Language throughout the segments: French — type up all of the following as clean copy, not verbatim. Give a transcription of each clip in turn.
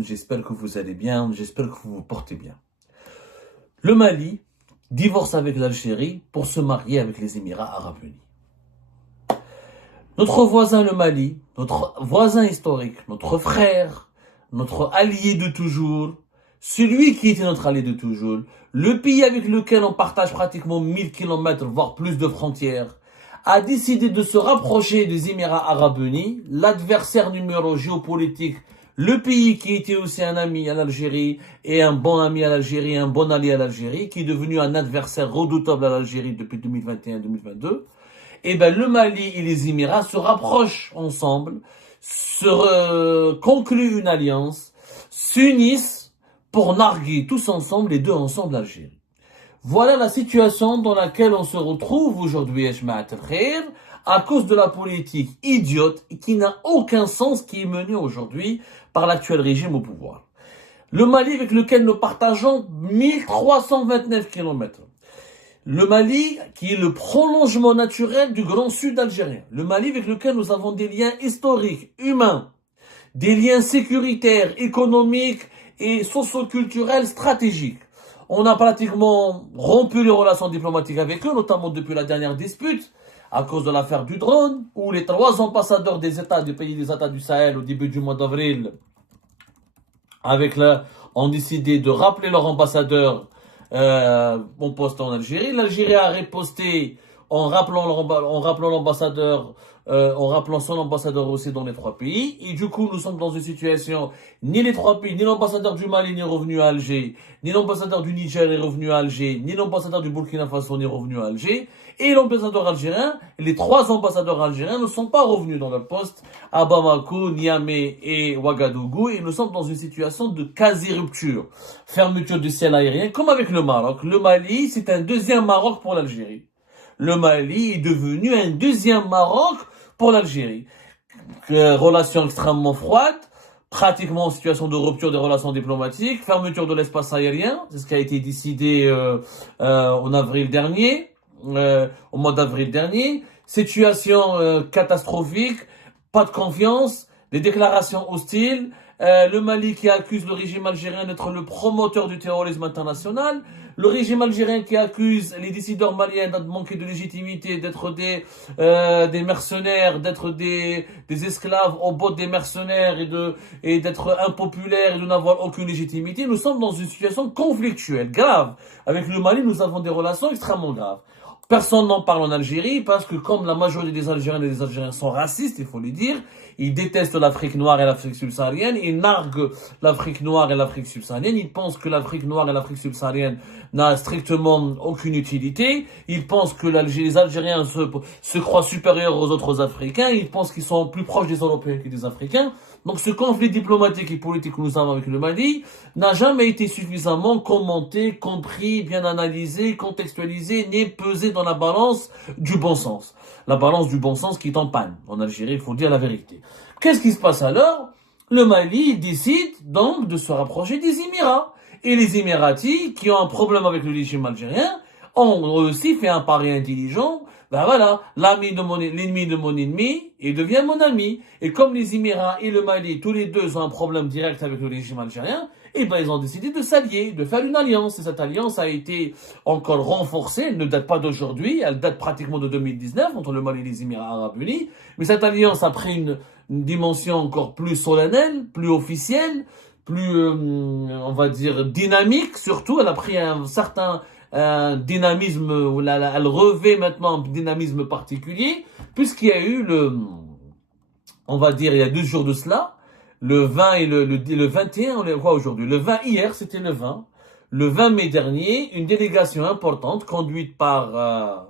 J'espère que vous allez bien, j'espère que vous vous portez bien. Le Mali divorce avec l'Algérie pour se marier avec les Émirats Arabes Unis. Notre voisin le Mali, notre voisin historique, notre frère, notre allié de toujours, celui qui était notre allié de toujours, le pays avec lequel on partage pratiquement 1000 kilomètres, voire plus de frontières, a décidé de se rapprocher des Émirats Arabes Unis, l'adversaire numéro géopolitique, le pays qui était aussi un ami à l'Algérie, et un bon ami à l'Algérie, un bon allié à l'Algérie, qui est devenu un adversaire redoutable à l'Algérie depuis 2021-2022. Et ben le Mali et les Émirats se rapprochent ensemble, concluent une alliance, s'unissent pour narguer tous ensemble, les deux ensemble, l'Algérie. Voilà la situation dans laquelle on se retrouve aujourd'hui, à cause de la politique idiote qui n'a aucun sens qui est menée aujourd'hui par l'actuel régime au pouvoir. Le Mali avec lequel nous partageons 1329 kilomètres. Le Mali qui est le prolongement naturel du Grand Sud algérien. Le Mali avec lequel nous avons des liens historiques, humains, des liens sécuritaires, économiques et socio-culturels stratégiques. On a pratiquement rompu les relations diplomatiques avec eux, notamment depuis la dernière dispute, à cause de l'affaire du drone, où les 3 ambassadeurs des pays des États du Sahel au début du mois d'avril, ont décidé de rappeler leur ambassadeur en poste en Algérie. L'Algérie a riposté en rappelant l'ambassadeur, en rappelant son ambassadeur aussi dans les 3 pays. Et du coup, nous sommes dans une situation, ni les 3 pays, ni l'ambassadeur du Mali n'est revenu à Alger, ni l'ambassadeur du Niger est revenu à Alger, ni l'ambassadeur du Burkina Faso n'est revenu à Alger. Et l'ambassadeur algérien, les 3 ambassadeurs algériens ne sont pas revenus dans leur poste à Bamako, Niamey et Ouagadougou. Et nous sommes dans une situation de quasi-rupture. Fermeture du ciel aérien, comme avec le Maroc. Le Mali, c'est un deuxième Maroc pour l'Algérie. Le Mali est devenu un deuxième Maroc pour l'Algérie. Relations extrêmement froides, pratiquement en situation de rupture des relations diplomatiques, fermeture de l'espace aérien, c'est ce qui a été décidé en avril dernier, au mois d'avril dernier. Situation catastrophique, pas de confiance, des déclarations hostiles. Le Mali qui accuse le régime algérien d'être le promoteur du terrorisme international, le régime algérien qui accuse les décideurs maliens de manquer de légitimité, d'être des mercenaires, d'être des esclaves au bord des mercenaires et d'être impopulaires et de n'avoir aucune légitimité. Nous sommes dans une situation conflictuelle, grave. Avec le Mali, nous avons des relations extrêmement graves. Personne n'en parle en Algérie parce que comme la majorité des Algériens et des Algériens sont racistes, il faut le dire, ils détestent l'Afrique noire et l'Afrique subsaharienne, ils narguent l'Afrique noire et l'Afrique subsaharienne, ils pensent que l'Afrique noire et l'Afrique subsaharienne n'a strictement aucune utilité, ils pensent que les Algériens se croient supérieurs aux autres Africains, ils pensent qu'ils sont plus proches des Européens que des Africains. Donc ce conflit diplomatique et politique que nous avons avec le Mali n'a jamais été suffisamment commenté, compris, bien analysé, contextualisé, ni pesé dans la balance du bon sens. La balance du bon sens qui est en panne. En Algérie, il faut dire la vérité. Qu'est-ce qui se passe alors? Le Mali décide donc de se rapprocher des Émirats. Et les Émiratis, qui ont un problème avec le régime algérien, ont aussi fait un pari intelligent. Ben voilà, l'ennemi de mon ennemi, il devient mon ami. Et comme les Émirats et le Mali, tous les deux ont un problème direct avec le régime algérien, et ben ils ont décidé de s'allier, de faire une alliance. Et cette alliance a été encore renforcée, elle ne date pas d'aujourd'hui, elle date pratiquement de 2019 entre le Mali et les Émirats Arabes Unis. Mais cette alliance a pris une dimension encore plus solennelle, plus officielle, plus, on va dire, dynamique surtout. Elle a pris un certain dynamisme, elle revêt maintenant un dynamisme particulier, puisqu'il y a eu on va dire, il y a 2 jours de cela, le 20 et le 21, on les voit aujourd'hui. Le 20 hier, c'était le 20. Le 20 mai dernier, une délégation importante conduite par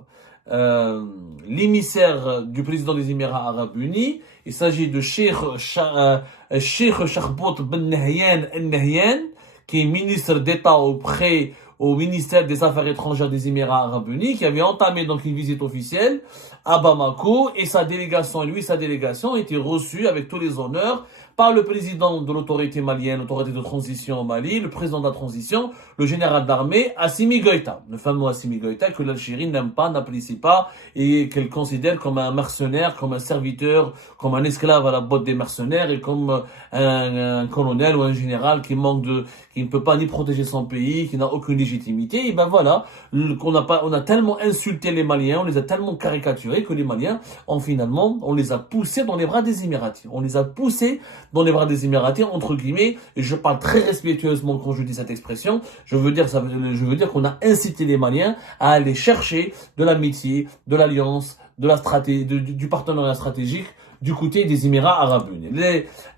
l'émissaire du président des Émirats Arabes Unis. Il s'agit de Cheikh Chahbout Ben Nahyan Al-Nahyan, qui est ministre d'État au ministère des Affaires étrangères des Émirats Arabes Unis, qui avait entamé donc une visite officielle à Bamako, et sa délégation, sa délégation, a été reçue avec tous les honneurs par le président de l'autorité malienne, l'autorité de transition au Mali, le président de la transition, le général d'armée, Assimi Goïta. Le fameux Assimi Goïta que l'Algérie n'aime pas, n'apprécie pas, et qu'elle considère comme un mercenaire, comme un serviteur, comme un esclave à la botte des mercenaires, et comme un colonel ou un général qui ne peut pas ni protéger son pays, qui n'a aucune légitimité. Et ben voilà, on a tellement insulté les Maliens, on les a tellement caricaturés que les Maliens, on les a poussés dans les bras des Émiratis. On les a poussés dans les bras des Émiratis, entre guillemets, et je parle très respectueusement quand je dis cette expression, je veux dire qu'on a incité les Maliens à aller chercher de l'amitié, de l'alliance, de la stratégie, du partenariat stratégique du côté des Émirats arabes unis.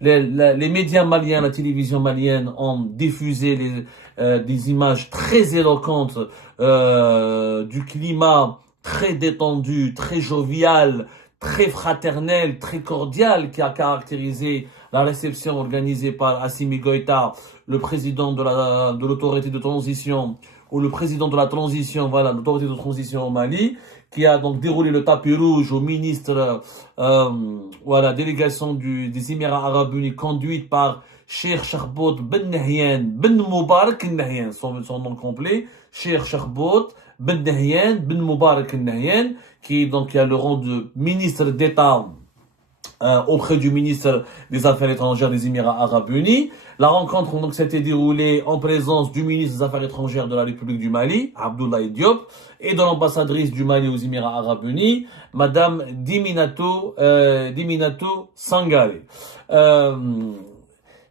Les médias maliens, la télévision malienne ont diffusé des images très éloquentes du climat très détendu, très jovial, très fraternel, très cordial qui a caractérisé la réception organisée par Assimi Goïta, le président de l'autorité de transition, ou le président de la transition, voilà, l'autorité de transition au Mali, qui a donc déroulé le tapis rouge au ministre, voilà, délégation des Émirats arabes unis conduite par Cheikh Charbot Ben Nahyan Ben Moubarak Nahyan, son nom complet, Cheikh Charbot Ben Nahyan Ben Moubarak Nahyan, qui donc a le rang de ministre d'État auprès du ministre des Affaires étrangères des Émirats arabes unis. La rencontre donc s'était déroulée en présence du ministre des Affaires étrangères de la République du Mali, Abdoulaye Diop, et de l'ambassadrice du Mali aux Émirats arabes unis, Madame Diminato Sangare.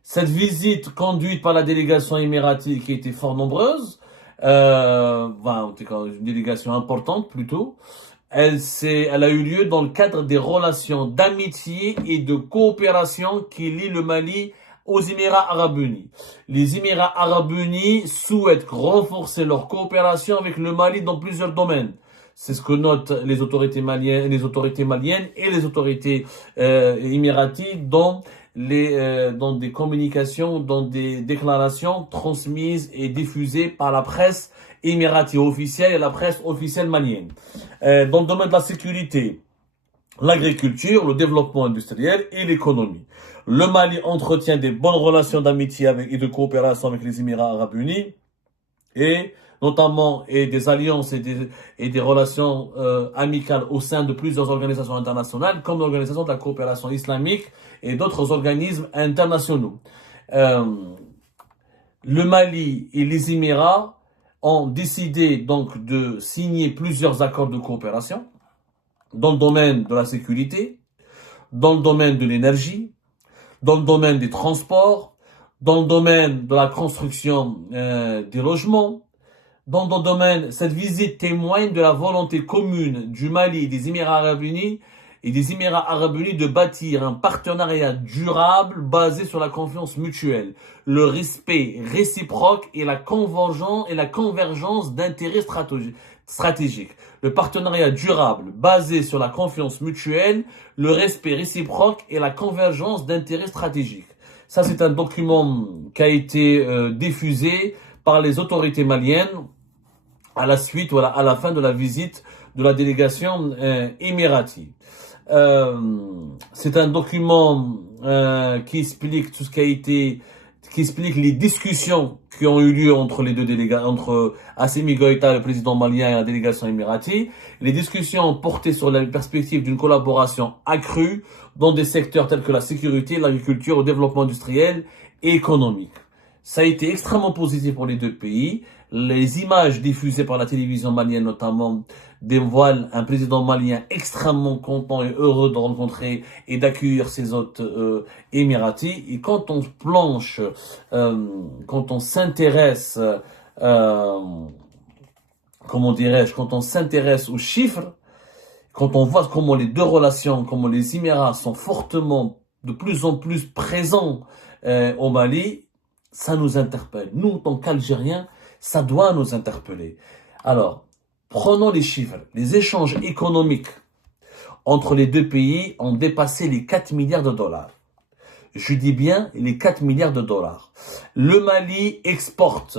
Cette visite conduite par la délégation émiratie qui était fort nombreuse, en tout cas une délégation importante plutôt, elle a eu lieu dans le cadre des relations d'amitié et de coopération qui lient le Mali aux Émirats arabes unis. Les Émirats arabes unis souhaitent renforcer leur coopération avec le Mali dans plusieurs domaines. C'est ce que notent les autorités maliennes et les autorités émiraties dans des communications, dans des déclarations transmises et diffusées par la presse émiratie officielle et la presse officielle malienne. Dans le domaine de la sécurité, l'agriculture, le développement industriel et l'économie. Le Mali entretient des bonnes relations d'amitié et de coopération avec les Émirats arabes unis et notamment des alliances et des relations amicales au sein de plusieurs organisations internationales comme l'Organisation de la coopération islamique et d'autres organismes internationaux. Le Mali et les Émirats ont décidé donc de signer plusieurs accords de coopération dans le domaine de la sécurité, dans le domaine de l'énergie, dans le domaine des transports, dans le domaine de la construction des logements. Dans le domaine, cette visite témoigne de la volonté commune du Mali et des Émirats arabes unis de bâtir un partenariat durable basé sur la confiance mutuelle, le respect réciproque et la convergence d'intérêts stratégiques. Le partenariat durable basé sur la confiance mutuelle, le respect réciproque et la convergence d'intérêts stratégiques. Ça, c'est un document qui a été diffusé par les autorités maliennes à la suite ou à la fin de la visite de la délégation émiratie. C'est un document qui explique tout ce qui explique les discussions qui ont eu lieu entre les deux délégats, entre Assimi Goïta, le président malien, et la délégation émiratie. Les discussions ont porté sur la perspective d'une collaboration accrue dans des secteurs tels que la sécurité, l'agriculture, le développement industriel et économique. Ça a été extrêmement positif pour les deux pays. Les images diffusées par la télévision malienne notamment dévoilent un président malien extrêmement content et heureux de rencontrer et d'accueillir ses hôtes émiratis. Et quand on planche, quand on s'intéresse, quand on s'intéresse aux chiffres, quand on voit comment les deux relations, comment les Émirats sont fortement, de plus en plus présents au Mali, ça nous interpelle. Nous, en tant qu'Algériens, ça doit nous interpeller. Alors, prenons les chiffres. Les échanges économiques entre les deux pays ont dépassé les 4 milliards de dollars. Je dis bien les 4 milliards de dollars. Le Mali exporte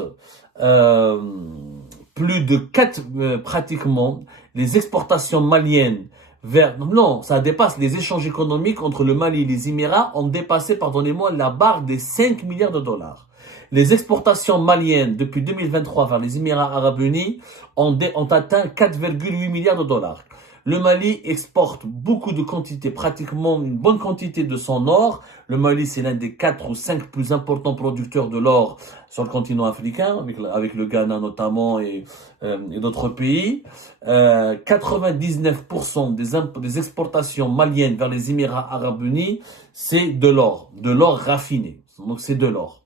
plus de pratiquement, les exportations maliennes Non, ça dépasse les échanges économiques entre le Mali et les Émirats ont dépassé, pardonnez-moi, la barre des 5 milliards de dollars. Les exportations maliennes depuis 2023 vers les Émirats Arabes Unis ont atteint 4,8 milliards de dollars. Le Mali exporte beaucoup de quantités, pratiquement une bonne quantité de son or. Le Mali, c'est l'un des 4 ou 5 plus importants producteurs de l'or sur le continent africain, avec le Ghana notamment et d'autres pays. 99% des exportations maliennes vers les Émirats Arabes Unis, c'est de l'or raffiné. Donc c'est de l'or.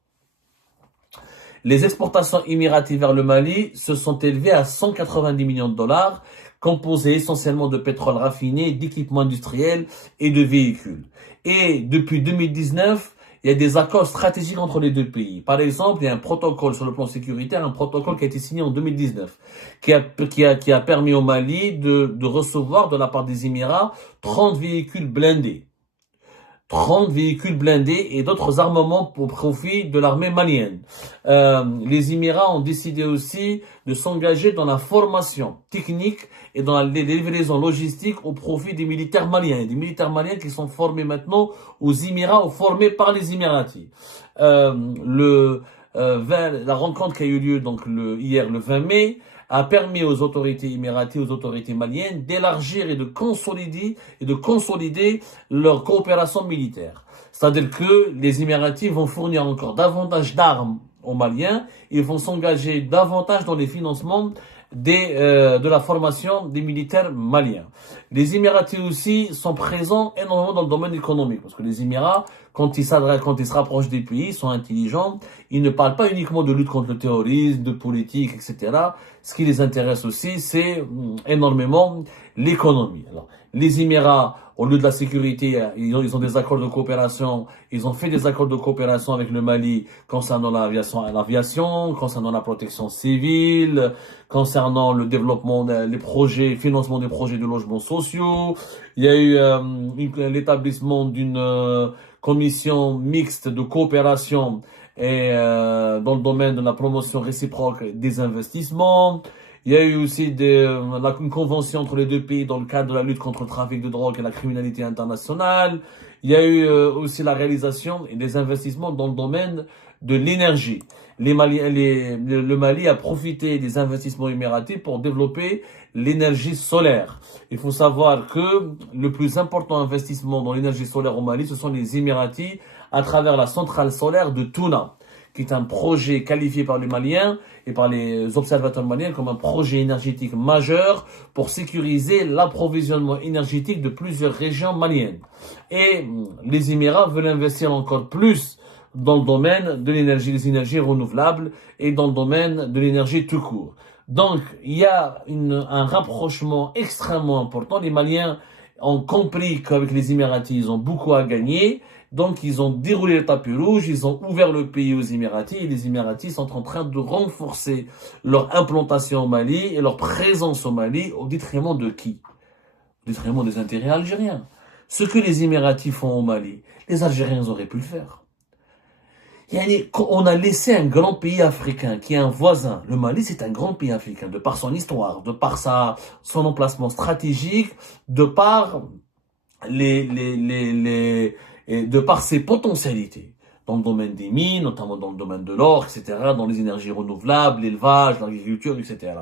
Les exportations émiratives vers le Mali se sont élevées à 190 millions de dollars, composées essentiellement de pétrole raffiné, d'équipements industriels et de véhicules. Et depuis 2019, il y a des accords stratégiques entre les deux pays. Par exemple, il y a un protocole sur le plan sécuritaire, un protocole qui a été signé en 2019, qui a permis au Mali de recevoir de la part des Émirats 30 véhicules blindés. 30 véhicules blindés et d'autres armements au profit de l'armée malienne. Les Émirats ont décidé aussi de s'engager dans la formation technique et dans la livraison logistique au profit des militaires maliens. Des militaires maliens qui sont formés maintenant aux Émirats ou formés par les Émiratis. La rencontre qui a eu lieu donc hier le 20 mai a permis aux autorités émiraties, aux autorités maliennes d'élargir et de consolider leur coopération militaire. C'est-à-dire que les Émiratis vont fournir encore davantage d'armes aux Maliens, ils vont s'engager davantage dans les financements de la formation des militaires maliens. Les Émiratis aussi sont présents énormément dans le domaine économique, parce que les Émirats, quand ils se rapprochent des pays, ils sont intelligents, ils ne parlent pas uniquement de lutte contre le terrorisme, de politique, etc. Ce qui les intéresse aussi, c'est énormément l'économie. Alors, les Émirats, au lieu de la sécurité, ils ont des accords de coopération. Ils ont fait des accords de coopération avec le Mali concernant l'aviation, concernant la protection civile, concernant le développement des projets, financement des projets de logements sociaux. Il y a eu l'établissement d'une commission mixte de coopération et dans le domaine de la promotion réciproque des investissements. Il y a eu aussi une convention entre les deux pays dans le cadre de la lutte contre le trafic de drogue et la criminalité internationale. Il y a eu aussi la réalisation et des investissements dans le domaine de l'énergie. Le Mali a profité des investissements émiratis pour développer l'énergie solaire. Il faut savoir que le plus important investissement dans l'énergie solaire au Mali, ce sont les Émiratis à travers la centrale solaire de Touna, qui est un projet qualifié par les Maliens et par les observateurs maliens comme un projet énergétique majeur pour sécuriser l'approvisionnement énergétique de plusieurs régions maliennes. Et les Émirats veulent investir encore plus dans le domaine de l'énergie, des énergies renouvelables et dans le domaine de l'énergie tout court. Donc, il y a un rapprochement extrêmement important. Les Maliens ont compris qu'avec les Émiratis, ils ont beaucoup à gagner. Donc, ils ont déroulé le tapis rouge, ils ont ouvert le pays aux Émiratis et les Émiratis sont en train de renforcer leur implantation au Mali et leur présence au Mali au détriment de qui? Au détriment des intérêts algériens. Ce que les Émiratis font au Mali, les Algériens auraient pu le faire. On a laissé un grand pays africain qui est un voisin. Le Mali, c'est un grand pays africain de par son histoire, de par son emplacement stratégique, de par de par ses potentialités dans le domaine des mines, notamment dans le domaine de l'or, etc., dans les énergies renouvelables, l'élevage, l'agriculture, etc.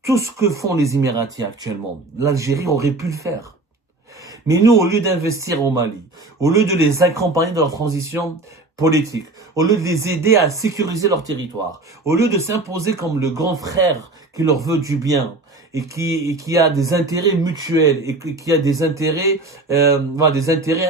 Tout ce que font les Émiratis actuellement, l'Algérie aurait pu le faire. Mais nous, au lieu d'investir au Mali, au lieu de les accompagner dans leur transition politique, au lieu de les aider à sécuriser leur territoire, au lieu de s'imposer comme le grand frère qui leur veut du bien, et qui a des intérêts mutuels et qui a des intérêts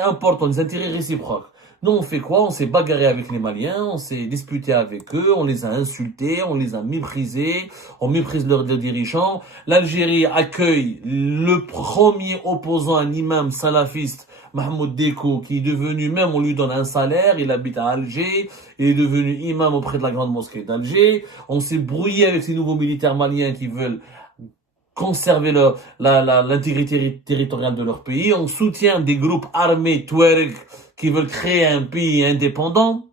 importants, des intérêts réciproques. Nous, on fait quoi? On s'est bagarré avec les Maliens, on s'est disputé avec eux, on les a insultés, on les a méprisés, on méprise leurs dirigeants. L'Algérie accueille le premier opposant, un imam salafiste, Mahmoud Deko, qui est devenu, même on lui donne un salaire, il habite à Alger, il est devenu imam auprès de la grande mosquée d'Alger. On s'est brouillé avec ces nouveaux militaires maliens qui veulent conserver l'intégrité territoriale de leur pays. On soutient des groupes armés Touareg qui veulent créer un pays indépendant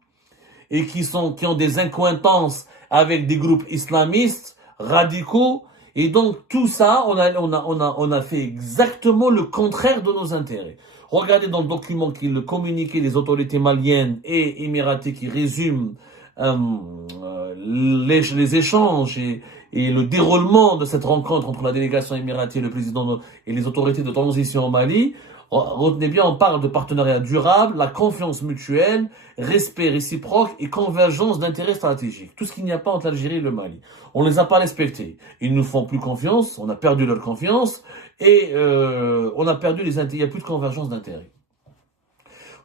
et qui ont des accointances avec des groupes islamistes radicaux Et donc, tout ça, on a fait exactement le contraire de nos intérêts. Regardez dans le document le communiqué des autorités maliennes et émiratées qui résume les échanges et le déroulement de cette rencontre entre la délégation émiratée, le président et les autorités de transition au Mali. Retenez bien, on parle de partenariat durable, la confiance mutuelle, respect réciproque et convergence d'intérêts stratégiques. Tout ce qu'il n'y a pas entre l'Algérie et le Mali. On ne les a pas respectés. Ils nous font plus confiance, on a perdu leur confiance et on a perdu les intérêts. Il n'y a plus de convergence d'intérêts.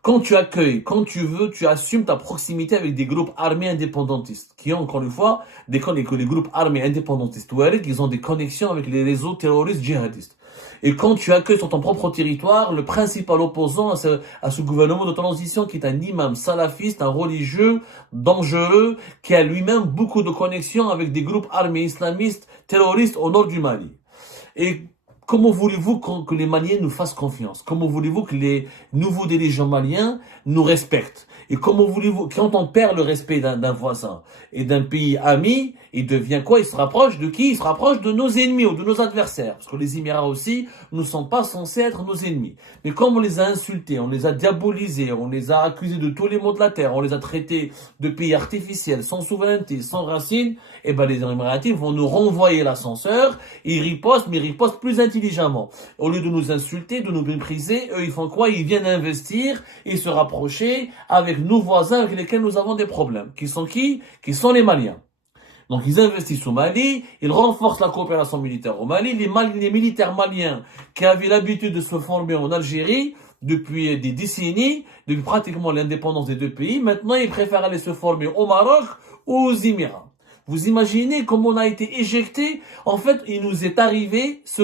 Quand tu accueilles, quand tu veux, tu assumes ta proximité avec des groupes armés indépendantistes, qui ont encore une fois les groupes armés indépendantistes, ils ont des connexions avec les réseaux terroristes djihadistes. Et quand tu accueilles sur ton propre territoire le principal opposant à ce gouvernement de transition qui est un imam salafiste, un religieux dangereux, qui a lui-même beaucoup de connexions avec des groupes armés islamistes terroristes au nord du Mali. Et comment voulez-vous que les Maliens nous fassent confiance? Comment voulez-vous que les nouveaux dirigeants maliens nous respectent? Et comment voulez-vous, quand on perd le respect d'un voisin et d'un pays ami, il devient quoi? Il se rapproche de qui? Il se rapproche de nos ennemis ou de nos adversaires. Parce que les Émirats aussi ne sont pas censés être nos ennemis. Mais comme on les a insultés, on les a diabolisés, on les a accusés de tous les maux de la terre, on les a traités de pays artificiels, sans souveraineté, sans racines, et ben les Émiratis vont nous renvoyer l'ascenseur, ils ripostent, mais ils ripostent plus intelligemment. Au lieu de nous insulter, de nous mépriser, eux ils font quoi? Ils viennent investir et se rapprocher avec nos voisins avec lesquels nous avons des problèmes. Qui sont qui? Qui sont les Maliens. Donc ils investissent au Mali, ils renforcent la coopération militaire au Mali. Les militaires maliens qui avaient l'habitude de se former en Algérie depuis des décennies, depuis pratiquement l'indépendance des deux pays, maintenant ils préfèrent aller se former au Maroc ou aux Émirats. Vous imaginez comment on a été éjecté? En fait, il nous est arrivé ce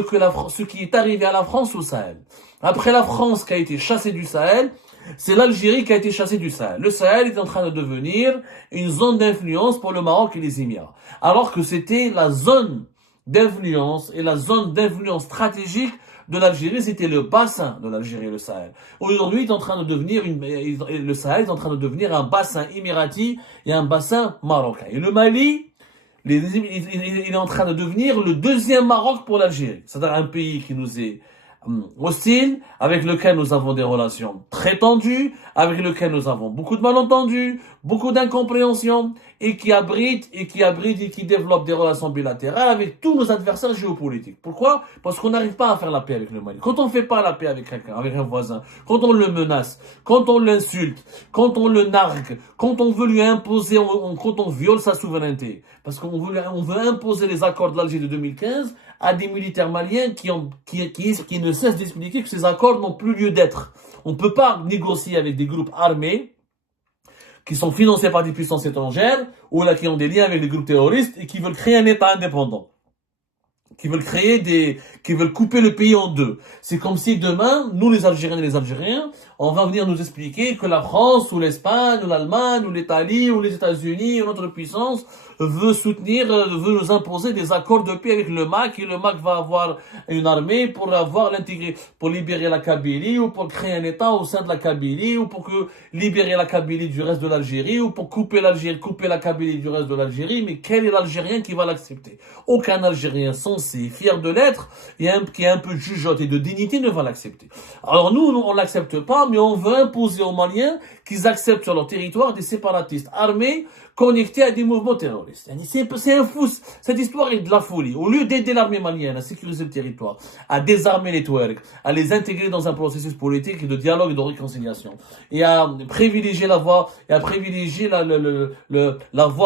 qui est arrivé à la France au Sahel. Après la France qui a été chassée du Sahel, c'est l'Algérie qui a été chassée du Sahel. Le Sahel est en train de devenir une zone d'influence pour le Maroc et les Émirats. Alors que c'était la zone d'influence et la zone d'influence stratégique de l'Algérie, c'était le bassin de l'Algérie, le Sahel. Aujourd'hui, le Sahel est en train de devenir un bassin émirati et un bassin marocain. Et le Mali, il est en train de devenir le deuxième Maroc pour l'Algérie. C'est-à-dire un pays qui nous est hostile, avec lequel nous avons des relations très tendues, avec lequel nous avons beaucoup de malentendus, beaucoup d'incompréhension, et qui abrite et qui développe des relations bilatérales avec tous nos adversaires géopolitiques. Pourquoi? Parce qu'on n'arrive pas à faire la paix avec le Mali. Quand on ne fait pas la paix avec quelqu'un, avec un voisin, quand on le menace, quand on l'insulte, quand on le nargue, quand on veut lui imposer, quand on viole sa souveraineté, parce qu'on veut imposer les accords de l'Algérie de 2015 à des militaires maliens qui ne cessent d'expliquer que ces accords n'ont plus lieu d'être. On ne peut pas négocier avec des groupes armés qui sont financés par des puissances étrangères ou là qui ont des liens avec des groupes terroristes et qui veulent créer un État indépendant. Qui veulent couper le pays en deux. C'est comme si demain, nous les Algériens et les Algériens, on va venir nous expliquer que la France ou l'Espagne ou l'Allemagne ou l'Italie ou les États-Unis ou notre puissance veut nous imposer des accords de paix avec le MAC et le MAC va avoir une armée pour libérer la Kabylie ou pour créer un État au sein de la Kabylie ou pour libérer la Kabylie du reste de l'Algérie ou pour couper la Kabylie du reste de l'Algérie. Mais quel est l'Algérien qui va l'accepter? Aucun Algérien sensé, fier de l'être, qui est un peu jugeote et de dignité ne va l'accepter. Alors nous, on l'accepte pas, mais on veut imposer aux Maliens qu'ils acceptent sur leur territoire des séparatistes armés connectés à des mouvements terroristes. C'est un fou. Cette histoire est de la folie. Au lieu d'aider l'armée malienne à sécuriser le territoire, à désarmer les Touaregs, à les intégrer dans un processus politique de dialogue et de réconciliation, et à privilégier la voie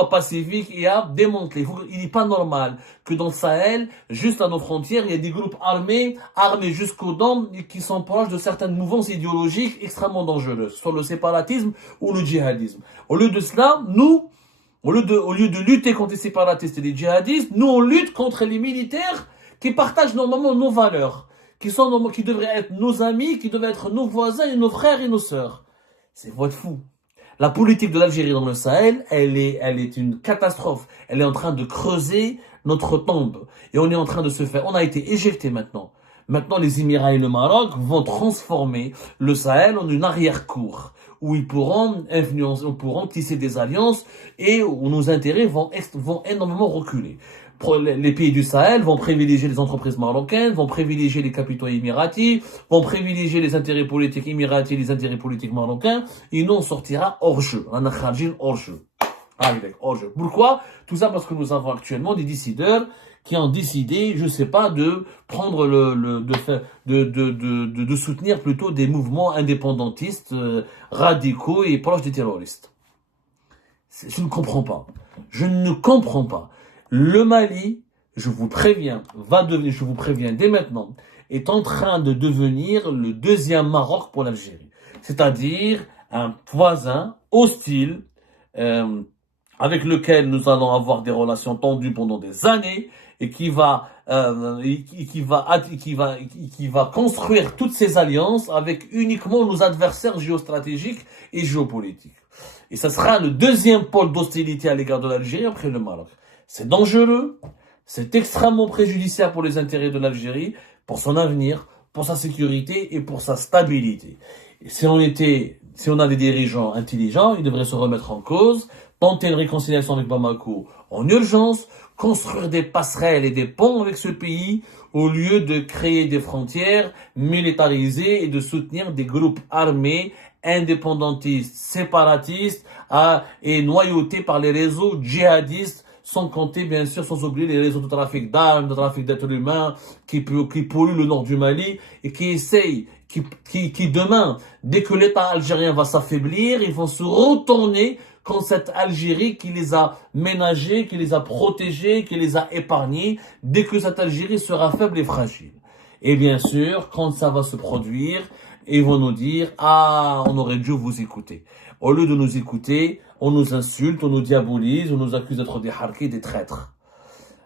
pacifique et à démanteler. Il n'est pas normal que dans le Sahel, juste à nos frontières, il y a des groupes armés jusqu'aux dents, qui sont proches de certaines mouvances idéologiques extrêmement dangereuses, soit le séparatisme ou le djihadisme. Au lieu de cela, au lieu de lutter contre les séparatistes et les djihadistes, nous on lutte contre les militaires qui partagent normalement nos valeurs, qui devraient être nos amis, qui devraient être nos voisins et nos frères et nos sœurs. C'est votre fou. La politique de l'Algérie dans le Sahel, elle est une catastrophe. Elle est en train de creuser notre tombe. Et on est en train de on a été éjecté maintenant. Maintenant, les Émirats et le Maroc vont transformer le Sahel en une arrière-cour où ils pourront tisser des alliances et où nos intérêts vont énormément reculer. les pays du Sahel vont privilégier les entreprises marocaines, vont privilégier les capitaux émiratis, vont privilégier les intérêts politiques émiratis, les intérêts politiques marocains, et nous on sortira hors jeu, un kharjin hors jeu. Hors jeu. Pourquoi? Tout ça parce que nous avons actuellement des décideurs qui ont décidé, je sais pas, de prendre de soutenir plutôt des mouvements indépendantistes, radicaux et proches des terroristes. Je ne comprends pas. Je ne comprends pas. Le Mali, je vous préviens dès maintenant, est en train de devenir le deuxième Maroc pour l'Algérie. C'est-à-dire un voisin hostile, avec lequel nous allons avoir des relations tendues pendant des années et qui va construire toutes ces alliances avec uniquement nos adversaires géostratégiques et géopolitiques. Et ça sera le deuxième pôle d'hostilité à l'égard de l'Algérie après le Maroc. C'est dangereux, c'est extrêmement préjudiciable pour les intérêts de l'Algérie, pour son avenir, pour sa sécurité et pour sa stabilité. Et si on a des dirigeants intelligents, ils devraient se remettre en cause, tenter une réconciliation avec Bamako en urgence, construire des passerelles et des ponts avec ce pays, au lieu de créer des frontières militarisées et de soutenir des groupes armés, indépendantistes, séparatistes, et noyautés par les réseaux djihadistes, sans compter, bien sûr, sans oublier les réseaux de trafic d'armes, de trafic d'êtres humains, qui polluent le nord du Mali, et qui essayent, qui demain, dès que l'État algérien va s'affaiblir, ils vont se retourner contre cette Algérie qui les a ménagés, qui les a protégés, qui les a épargnés, dès que cette Algérie sera faible et fragile. Et bien sûr, quand ça va se produire, ils vont nous dire, on aurait dû vous écouter. Au lieu de nous écouter, on nous insulte, on nous diabolise, on nous accuse d'être des harkis, des traîtres.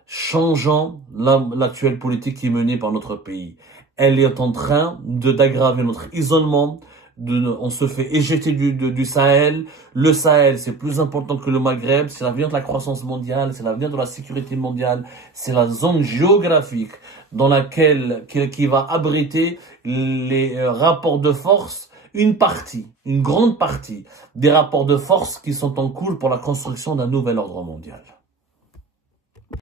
Changeons l'actuelle politique qui est menée par notre pays. Elle est en train d'aggraver notre isolement. On se fait éjecter du Sahel. Le Sahel, c'est plus important que le Maghreb. C'est l'avenir de la croissance mondiale. C'est l'avenir de la sécurité mondiale. C'est la zone géographique dans laquelle, qui va abriter les rapports de force. Une grande partie des rapports de force qui sont en cours pour la construction d'un nouvel ordre mondial.